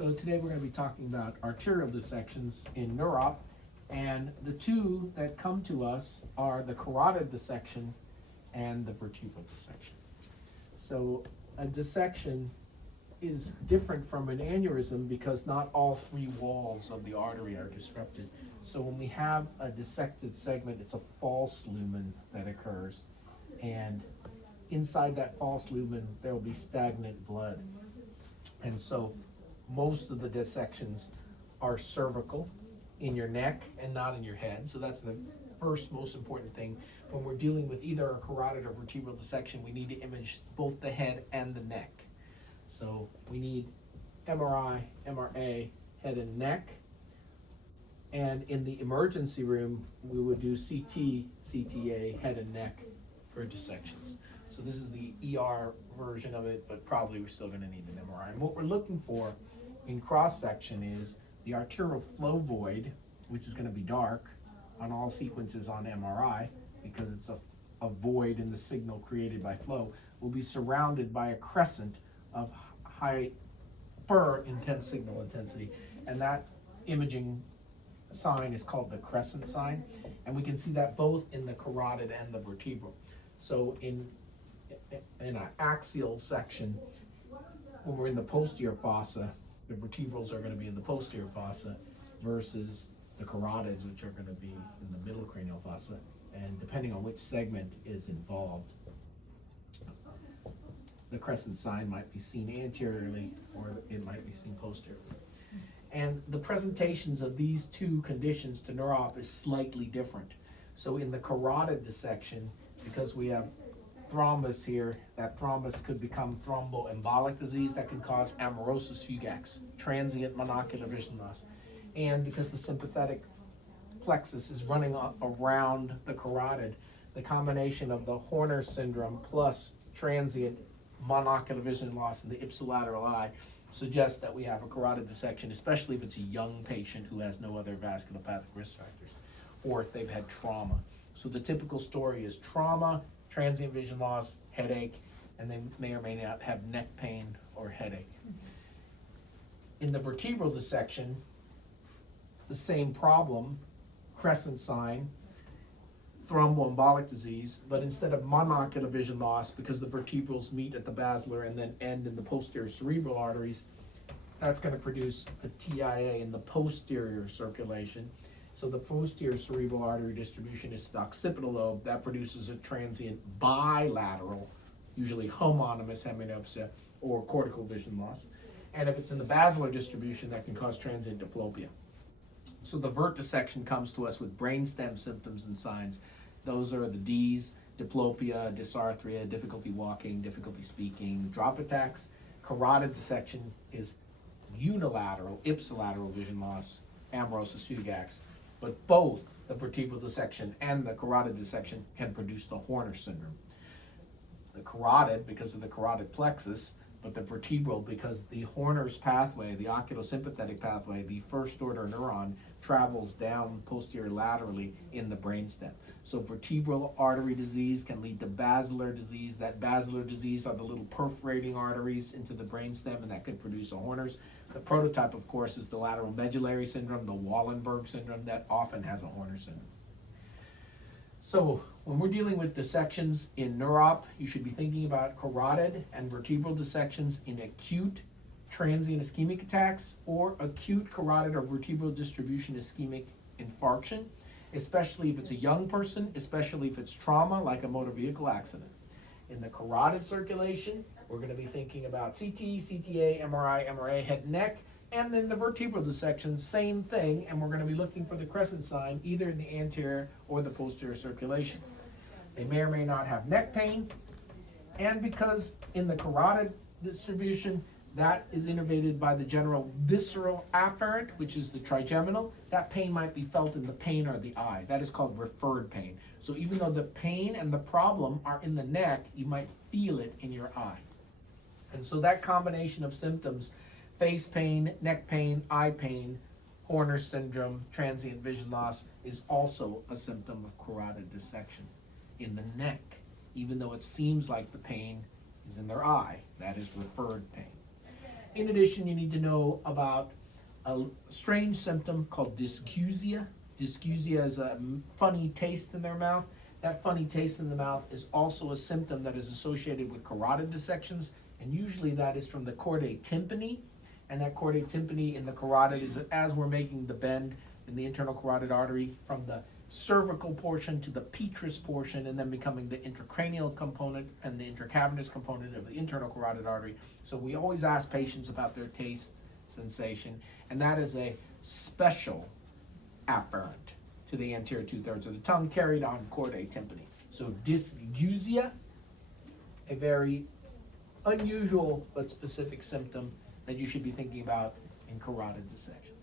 So today we're going to be talking about arterial dissections in Neuro Op, and the two that come to us are the carotid dissection and the vertebral dissection. So a dissection is different from an aneurysm because not all three walls of the artery are disrupted. So when we have a dissected segment, it's a false lumen that occurs, and inside that false lumen there will be stagnant blood. And so most of the dissections are cervical in your neck and not in your head. So that's the first most important thing. When we're dealing with either a carotid or vertebral dissection, we need to image both the head and the neck. So we need MRI, MRA, head and neck. And in the emergency room, we would do CT, CTA, head and neck for dissections. So this is the ER version of it, but probably we're still going to need an MRI. And what we're looking for in cross-section is the arterial flow void, which is going to be dark on all sequences on MRI because it's a void in the signal created by flow, will be surrounded by a crescent of hyper intense signal intensity. And that imaging sign is called the crescent sign. And we can see that both in the carotid and the vertebral. So in an axial section, when we're in the posterior fossa, the vertebrals are going to be in the posterior fossa versus the carotids, which are going to be in the middle cranial fossa, and depending on which segment is involved, the crescent sign might be seen anteriorly or it might be seen posteriorly. And the presentations of these two conditions to Neuro Op is slightly different. So in the carotid dissection, because we have thrombus here, that thrombus could become thromboembolic disease that can cause amaurosis fugax, transient monocular vision loss. And because the sympathetic plexus is running around the carotid, the combination of the Horner syndrome plus transient monocular vision loss in the ipsilateral eye suggests that we have a carotid dissection, especially if it's a young patient who has no other vasculopathic risk factors, or if they've had trauma. So the typical story is trauma, transient vision loss, headache, and they may or may not have neck pain or headache. In the vertebral dissection, the same problem, crescent sign, thromboembolic disease, but instead of monocular vision loss, because the vertebrals meet at the basilar and then end in the posterior cerebral arteries, that's going to produce a TIA in the posterior circulation. So the posterior cerebral artery distribution is the occipital lobe. That produces a transient bilateral, usually homonymous hemianopsia or cortical vision loss. And if it's in the basilar distribution, that can cause transient diplopia. So the vert dissection comes to us with brainstem symptoms and signs. Those are the D's: diplopia, dysarthria, difficulty walking, difficulty speaking, drop attacks. Carotid dissection is unilateral, ipsilateral vision loss, amaurosis fugax. But both the vertebral dissection and the carotid dissection can produce the Horner syndrome. The carotid because of the carotid plexus, but the vertebral because the Horner's pathway, the oculosympathetic pathway, the first order neuron, travels down posterior laterally in the brainstem. So vertebral artery disease can lead to basilar disease. That basilar disease are the little perforating arteries into the brainstem, and that could produce a Horner's. The prototype, of course, is the lateral medullary syndrome, the Wallenberg syndrome, that often has a Horner syndrome. So when we're dealing with dissections in Neuro Op, you should be thinking about carotid and vertebral dissections in acute transient ischemic attacks or acute carotid or vertebral distribution ischemic infarction, especially if it's a young person, especially if it's trauma like a motor vehicle accident. In the carotid circulation, we're going to be thinking about CT, CTA, MRI, MRA, head and neck. And then the vertebral dissection, same thing, and we're going to be looking for the crescent sign either in the anterior or the posterior circulation. They may or may not have neck pain, and because in the carotid distribution, that is innervated by the general visceral afferent, which is the trigeminal, that pain might be felt in the pain or the eye. That is called referred pain. So even though the pain and the problem are in the neck, you might feel it in your eye. And so that combination of symptoms, face pain, neck pain, eye pain, Horner syndrome, transient vision loss, is also a symptom of carotid dissection in the neck. Even though it seems like the pain is in their eye, that is referred pain. In addition, you need to know about a strange symptom called dysgeusia. Dysgeusia is a funny taste in their mouth. That funny taste in the mouth is also a symptom that is associated with carotid dissections, and usually that is from the chordae tympani. And that chordae tympani in the carotid is as we're making the bend in the internal carotid artery from the cervical portion to the petrous portion, and then becoming the intracranial component and the intracavernous component of the internal carotid artery. So we always ask patients about their taste sensation, and that is a special afferent to the anterior 2/3 of the tongue carried on chordae tympani. So dysgeusia, a very unusual but specific symptom that you should be thinking about in carotid dissection.